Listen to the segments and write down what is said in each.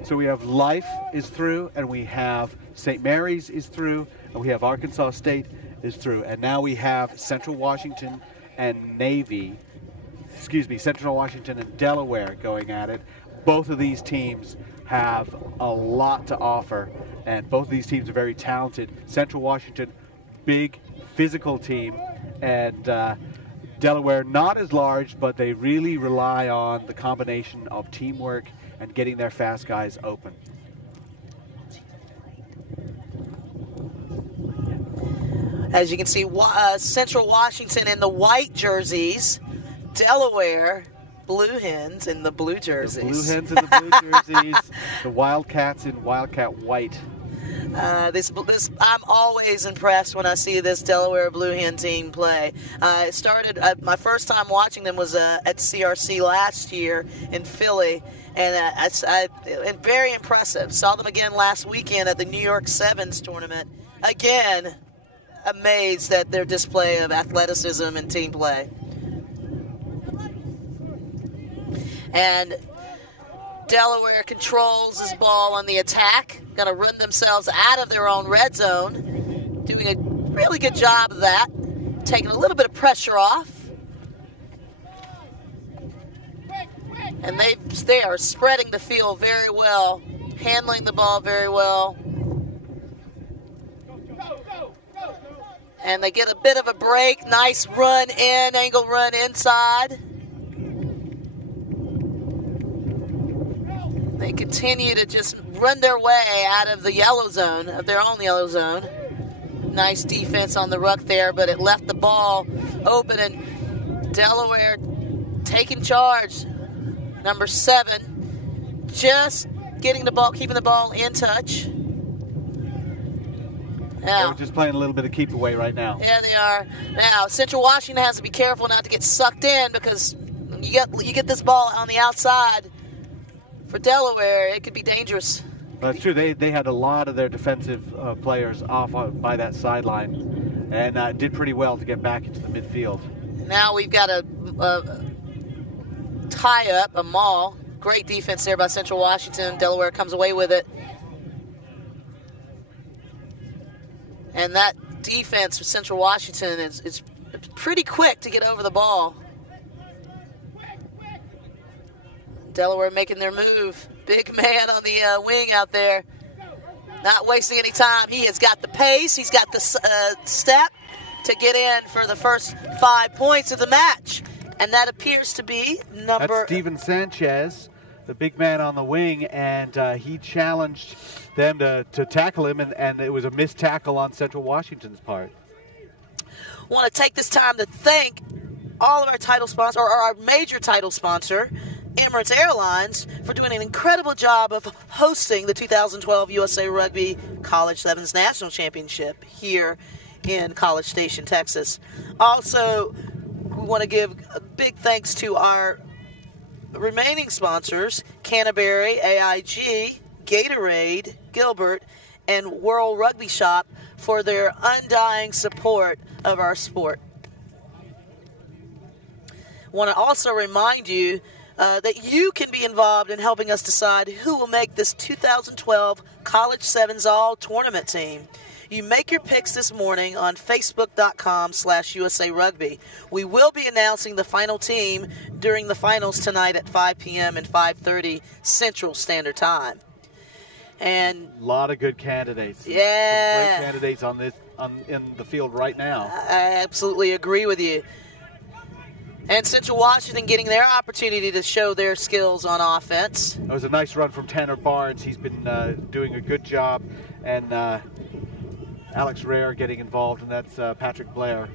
So we have Life is through, and we have St. Mary's is through, and we have Arkansas State is through. And now we have Central Washington and Central Washington and Delaware going at it. Both of these teams have a lot to offer, and both of these teams are very talented. Central Washington, big physical team, and Delaware not as large, but they really rely on the combination of teamwork and getting their fast guys open. As you can see, Central Washington in the white jerseys, Delaware Blue Hens in the blue jerseys. The Blue Hens in the blue jerseys, the Wildcats in Wildcat white. I'm always impressed when I see this Delaware Blue Hen team play. It started, my first time watching them was at CRC last year in Philly, and very impressive. Saw them again last weekend at the New York Sevens tournament. Again, amazed at their display of athleticism and team play. And Delaware controls this ball on the attack. Going to run themselves out of their own red zone. Doing a really good job of that. Taking a little bit of pressure off. And they are spreading the field very well. Handling the ball very well. And they get a bit of a break. Nice run in, angle run inside. They continue to just run their way out of the yellow zone, of their own yellow zone. Nice defense on the ruck there, but it left the ball open, and Delaware taking charge. Number 7, just getting the ball, keeping the ball in touch. Now, they're just playing a little bit of keep away right now. Yeah, they are. Now, Central Washington has to be careful not to get sucked in, because you get this ball on the outside. For Delaware, it could be dangerous. Well, that's true. They had a lot of their defensive players off by that sideline, and did pretty well to get back into the midfield. Now we've got a tie-up, a maul. Great defense there by Central Washington. Delaware comes away with it. And that defense for Central Washington is pretty quick to get over the ball. Delaware making their move. Big man on the wing out there. Not wasting any time. He has got the pace. He's got the step to get in for the first 5 points of the match. And that appears to be number... That's Steven Sanchez, the big man on the wing, and he challenged them to tackle him, and it was a missed tackle on Central Washington's part. Want to take this time to thank all of our title sponsors, or our major title sponsor, Emirates Airlines, for doing an incredible job of hosting the 2012 USA Rugby College Sevens National Championship here in College Station, Texas. Also, we want to give a big thanks to our remaining sponsors, Canterbury, AIG, Gatorade, Gilbert, and World Rugby Shop for their undying support of our sport. I want to also remind you that you can be involved in helping us decide who will make this 2012 College Sevens All Tournament team. You make your picks this morning on Facebook.com/USA Rugby. We will be announcing the final team during the finals tonight at 5 p.m. and 5:30 Central Standard Time. And a lot of good candidates. Yeah. Some great candidates in the field right now. I absolutely agree with you. And Central Washington getting their opportunity to show their skills on offense. That was a nice run from Tanner Barnes. He's been doing a good job. And Alex Rare getting involved, and that's Patrick Blair.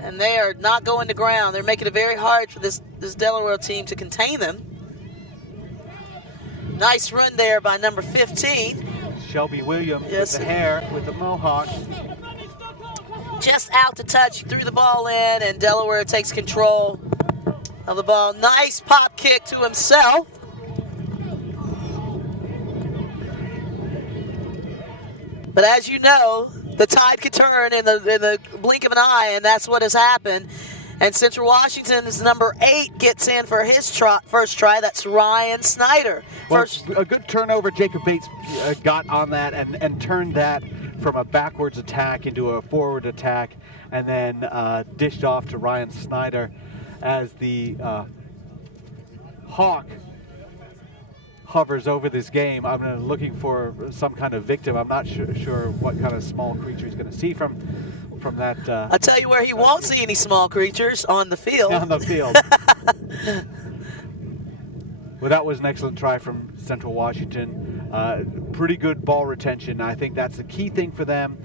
And they are not going to ground. They're making it very hard for this Delaware team to contain them. Nice run there by number 15. Shelby Williams with the hair, with the mohawk. Just out to touch, threw the ball in, and Delaware takes control of the ball. Nice pop kick to himself. But as you know, the tide could turn in the blink of an eye, and that's what has happened. And Central Washington's number 8 gets in for his first try. That's Ryan Snyder. Well, a good turnover. Jacob Bates got on that and turned that from a backwards attack into a forward attack, and then dished off to Ryan Snyder as the Hawk hovers over this game. I'm looking for some kind of victim. I'm not sure what kind of small creature he's going to see from that. I'll tell you where he won't see any small creatures, on the field. On the field. Well, that was an excellent try from Central Washington. Pretty good ball retention. I think that's the key thing for them.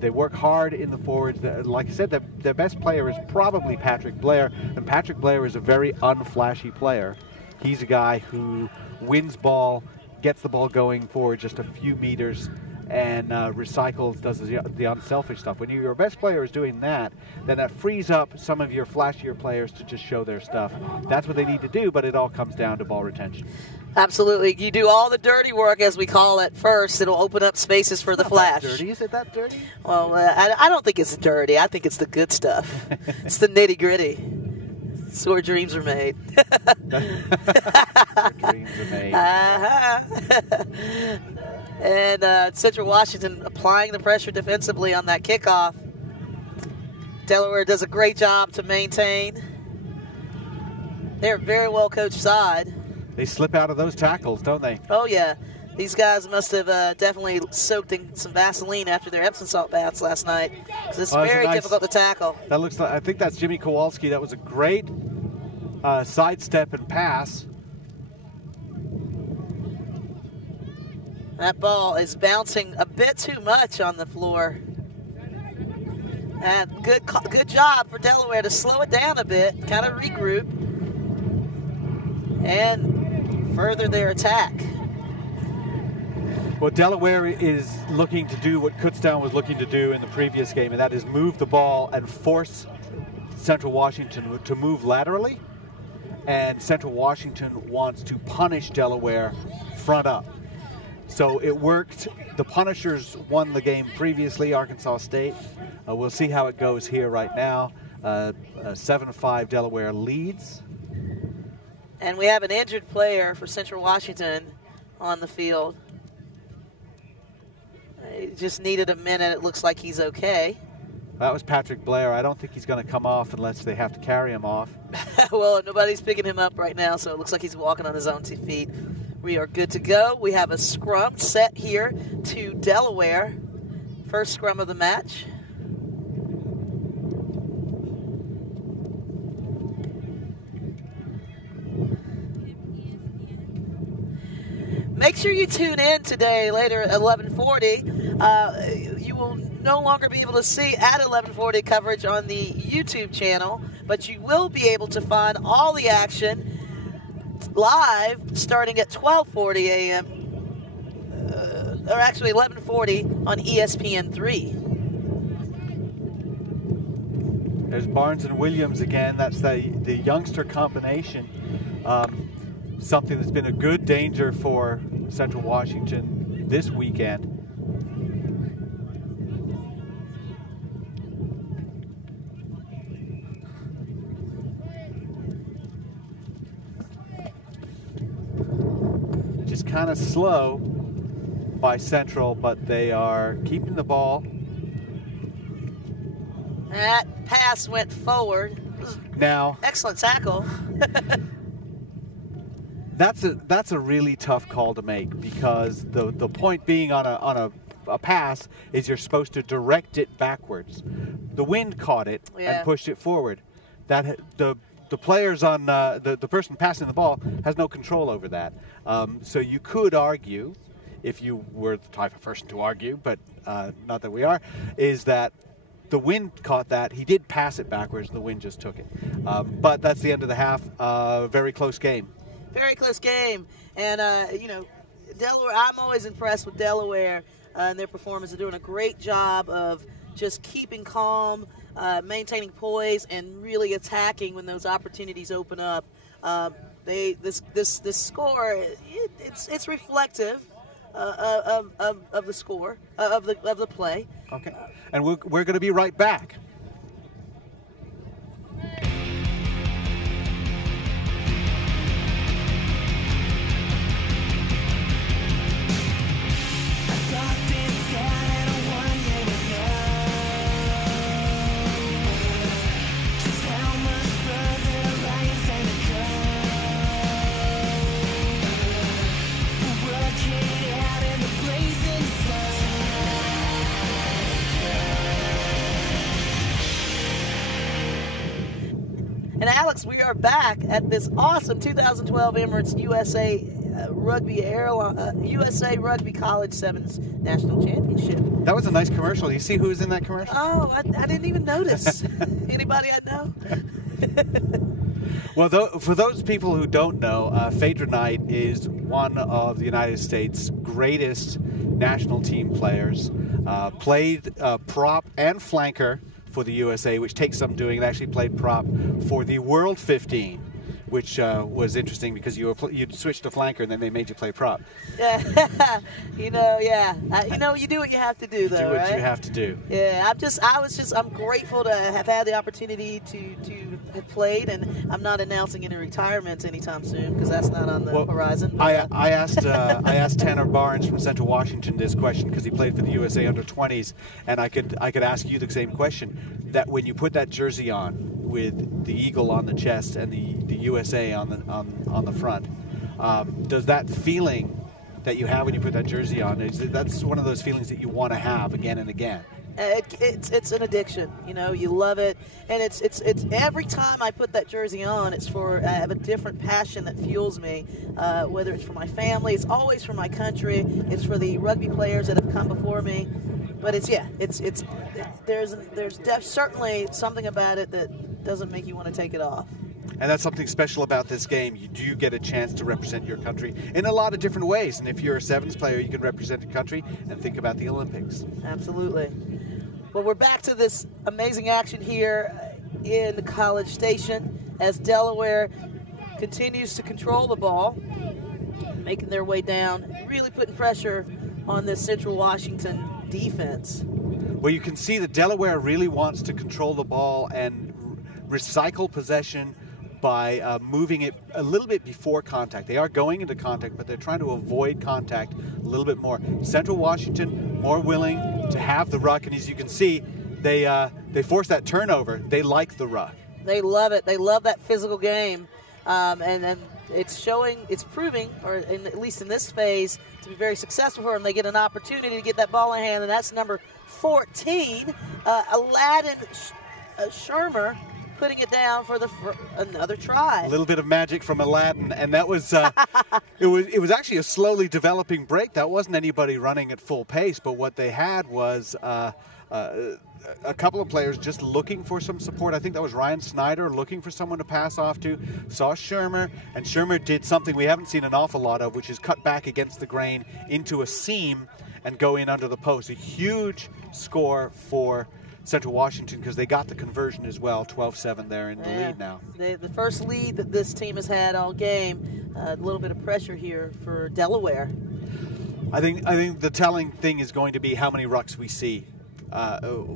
They work hard in the forwards. Like I said, their best player is probably Patrick Blair, and Patrick Blair is a very unflashy player. He's a guy who wins ball, gets the ball going forward just a few meters, and recycles, does the unselfish stuff. When your best player is doing that, then that frees up some of your flashier players to just show their stuff. That's what they need to do, but it all comes down to ball retention. Absolutely. You do all the dirty work, as we call it, first. It'll open up spaces for the flash. Dirty? Is it that dirty? Well, I don't think it's dirty. I think it's the good stuff. It's the nitty-gritty. It's where dreams are made. Where dreams are made. And Central Washington applying the pressure defensively on that kickoff. Delaware does a great job to maintain. They're a very well coached side. They slip out of those tackles, don't they? Oh, yeah. These guys must have definitely soaked in some Vaseline after their Epsom salt baths last night. It's very difficult to tackle. That looks like, I think that's Jimmy Kowalski. That was a great sidestep and pass. That ball is bouncing a bit too much on the floor. And good job for Delaware to slow it down a bit, kind of regroup, and further their attack. Well, Delaware is looking to do what Kutztown was looking to do in the previous game, and that is move the ball and force Central Washington to move laterally. And Central Washington wants to punish Delaware front up. So it worked. The Punishers won the game previously, Arkansas State. We'll see how it goes here right now. 7-5 Delaware leads. And we have an injured player for Central Washington on the field. He just needed a minute. It looks like he's okay. That was Patrick Blair. I don't think he's going to come off unless they have to carry him off. Well, nobody's picking him up right now, so it looks like he's walking on his own 2 feet. We are good to go. We have a scrum set here to Delaware. First scrum of the match. Make sure you tune in today later at 11:40. You will no longer be able to see at 11:40 coverage on the YouTube channel, but you will be able to find all the action live starting at 12:40 a.m. Or actually 11:40 on ESPN3. There's Barnes and Williams again. That's the youngster combination. Something that's been a good danger for Central Washington this weekend. Just kind of slow by Central, but they are keeping the ball. That pass went forward. Now, excellent tackle. That's a really tough call to make, because the point being on a pass is you're supposed to direct it backwards. The wind caught it and pushed it forward. That the players on the person passing the ball has no control over that. So you could argue, if you were the type of person to argue, but not that we are, is that the wind caught that. He did pass it backwards. The wind just took it. But that's the end of the half. Very close game. Very close game. And, you know, Delaware, I'm always impressed with Delaware and their performance. They're doing a great job of just keeping calm, maintaining poise, and really attacking when those opportunities open up. This score, it's reflective of the score, of the play. Okay. And we're going to be right back. folks, we are back at this awesome 2012 Emirates USA USA Rugby College Sevens National Championship. That was a nice commercial. You see who was in that commercial? Oh, I didn't even notice. Anybody I know? Well, for those people who don't know, Phaedra Knight is one of the United States' greatest national team players. Played prop and flanker for the USA, which takes some doing, and actually played prop for the World 15, which was interesting because you'd switched to flanker and then they made you play prop. Yeah, you do what you have to do, though, do what right? you have to do. Yeah, I'm grateful to have had the opportunity to have played, and I'm not announcing any retirements anytime soon because that's not on the horizon. I asked Tanner Barnes from Central Washington this question because he played for the USA under-20s, and I could ask you the same question. That when you put that jersey on with the eagle on the chest and the USA on the front, does that feeling that you have when you put that jersey on, that's one of those feelings that you want to have again and again? It's an addiction, you love it, and it's every time I put that jersey on, I have a different passion that fuels me, whether it's for my family, it's always for my country, it's for the rugby players that have come before me, but there's certainly something about it that doesn't make you want to take it off. And that's something special about this game. You do get a chance to represent your country in a lot of different ways. And if you're a sevens player, you can represent your country and think about the Olympics. Absolutely. Well, we're back to this amazing action here in the College Station as Delaware continues to control the ball, making their way down, really putting pressure on this Central Washington defense. Well, you can see that Delaware really wants to control the ball and recycle possession by moving it a little bit before contact. They are going into contact, but they're trying to avoid contact a little bit more. Central Washington more willing to have the ruck, and as you can see, they force that turnover. They like the ruck. They love it. They love that physical game, and it's proving, or at least in this phase, to be very successful for them. They get an opportunity to get that ball in hand, and that's number 14, Aladdin Shermer, putting it down for another try. A little bit of magic from Aladdin, and that was it was actually a slowly developing break. That wasn't anybody running at full pace, but what they had was a couple of players just looking for some support. I think that was Ryan Snyder looking for someone to pass off to, saw Shermer, and Shermer did something we haven't seen an awful lot of, which is cut back against the grain into a seam and go in under the post. A huge score for Central Washington because they got the conversion as well. 12-7 there in the lead now. The first lead that this team has had all game. A little bit of pressure here for Delaware. I think the telling thing is going to be how many rucks we see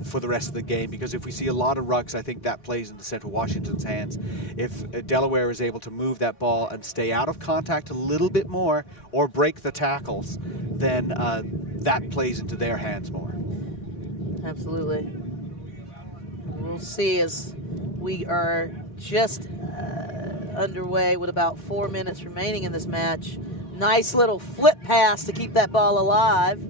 for the rest of the game, because if we see a lot of rucks, I think that plays into Central Washington's hands. If Delaware is able to move that ball and stay out of contact a little bit more or break the tackles, then that plays into their hands more. Absolutely. We'll see as we are just underway with about 4 minutes remaining in this match. Nice little flip pass to keep that ball alive.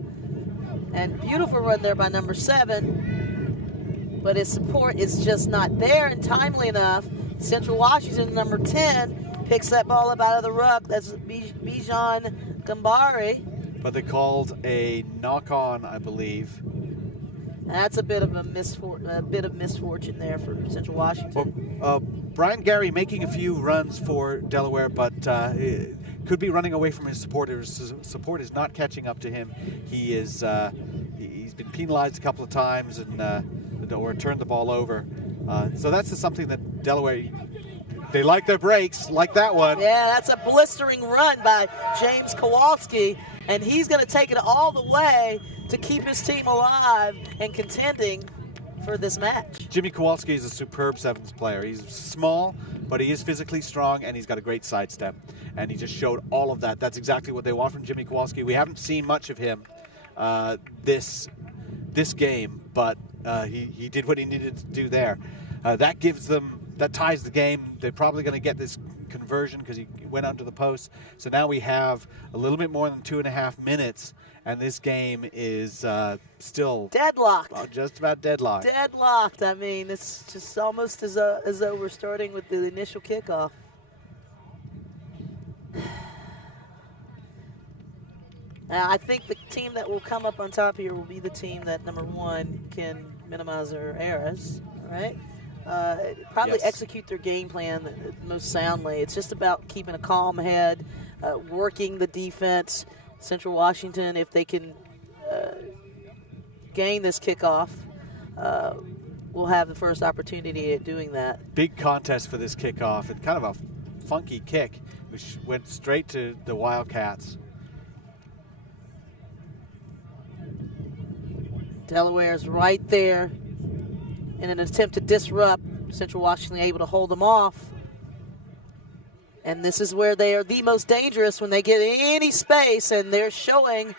And beautiful run there by number 7. But his support is just not there and timely enough. Central Washington, number 10, picks that ball up out of the ruck. That's Bijan Gambari. But they called a knock-on, I believe. That's a bit of misfortune there for Central Washington. Well, Brian Gary making a few runs for Delaware, but could be running away from his supporters. His support is not catching up to him. He is he's been penalized a couple of times or turned the ball over. So that's just something that Delaware, they like their breaks, like that one. Yeah, that's a blistering run by James Kowalski, and he's going to take it all the way to keep his team alive and contending for this match. Jimmy Kowalski is a superb sevens player. He's small, but he is physically strong, and he's got a great sidestep. And he just showed all of that. That's exactly what they want from Jimmy Kowalski. We haven't seen much of him this game, but he did what he needed to do there. That ties the game. They're probably going to get this conversion because went under the post. So now we have a little bit more than 2.5 minutes, and this game is still deadlocked. Just about deadlocked. Deadlocked. I mean, it's just almost as though we're starting with the initial kickoff. I think the team that will come up on top here will be the team that, number one, can minimize their errors, right? Probably execute their game plan most soundly. It's just about keeping a calm head, working the defense. Central Washington, if they can gain this kickoff, will have the first opportunity at doing that. Big contest for this kickoff. It's kind of a funky kick, which went straight to the Wildcats. Delaware's right there in an attempt to disrupt. Central Washington able to hold them off. And this is where they are the most dangerous, when they get any space, and they're showing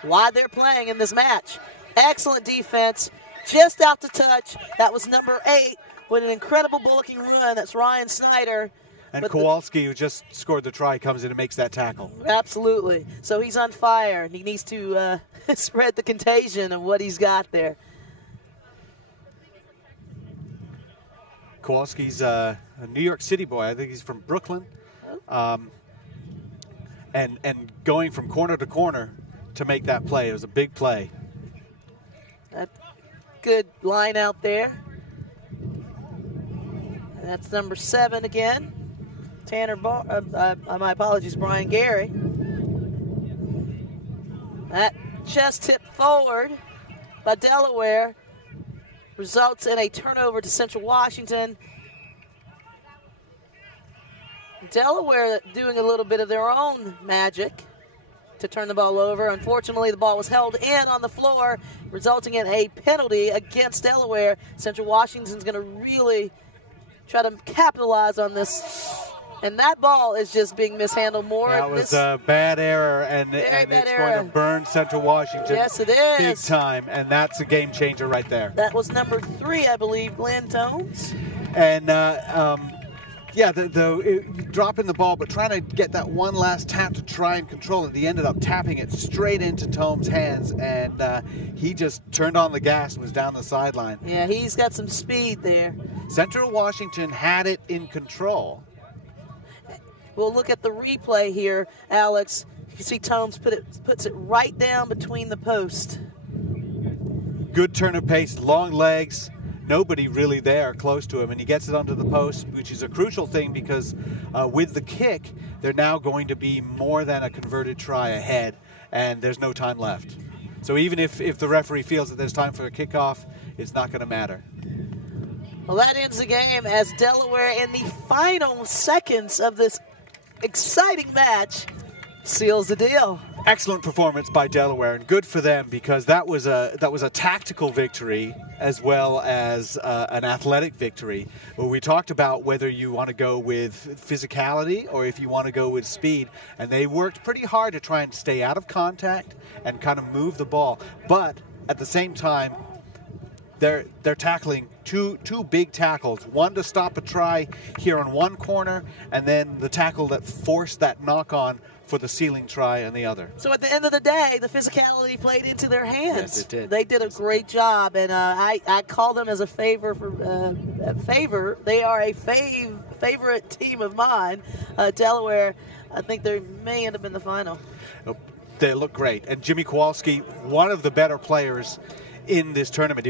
why they're playing in this match. Excellent defense, just out to touch. That was number 8 with an incredible bullocking run. That's Ryan Snyder. And Kowalski, who just scored the try, comes in and makes that tackle. Absolutely. So he's on fire, and he needs to spread the contagion of what he's got there. Kowalski's a New York City boy. I think he's from Brooklyn. And going from corner to corner to make that play. It was a big play. Good line out there. And that's number 7 again. My apologies, Brian Gary. That chest tip forward by Delaware results in a turnover to Central Washington. Delaware doing a little bit of their own magic to turn the ball over. Unfortunately, the ball was held in on the floor, resulting in a penalty against Delaware. Central Washington's going to really try to capitalize on this. And that ball is just being mishandled more. That was a bad error, and it's going to burn Central Washington. Yes, it is. Big time, and that's a game changer right there. That was number 3, I believe, Glenn Tomes. And, yeah, dropping the ball, but trying to get that one last tap to try and control it. He ended up tapping it straight into Tomes' hands, and he just turned on the gas and was down the sideline. Yeah, he's got some speed there. Central Washington had it in control. We'll look at the replay here, Alex. You can see Tomes puts it right down between the post. Good turn of pace, long legs, nobody really there close to him, and he gets it onto the post, which is a crucial thing because with the kick, they're now going to be more than a converted try ahead, and there's no time left. So even if the referee feels that there's time for a kickoff, it's not going to matter. Well, that ends the game as Delaware, in the final seconds of this exciting match, seals the deal. Excellent performance by Delaware, and good for them because that was a tactical victory as well as an athletic victory. Well, we talked about whether you want to go with physicality or if you want to go with speed, and they worked pretty hard to try and stay out of contact and kind of move the ball. But at the same time, they're tackling two big tackles, one to stop a try here on one corner, and then the tackle that forced that knock-on for the ceiling try on the other. So at the end of the day, the physicality played into their hands. Yes, it did. They did a great job, and I call them as a favor. They are a favorite team of mine. Delaware, I think they may end up in the final. They look great, and Jimmy Kowalski, one of the better players in this tournament.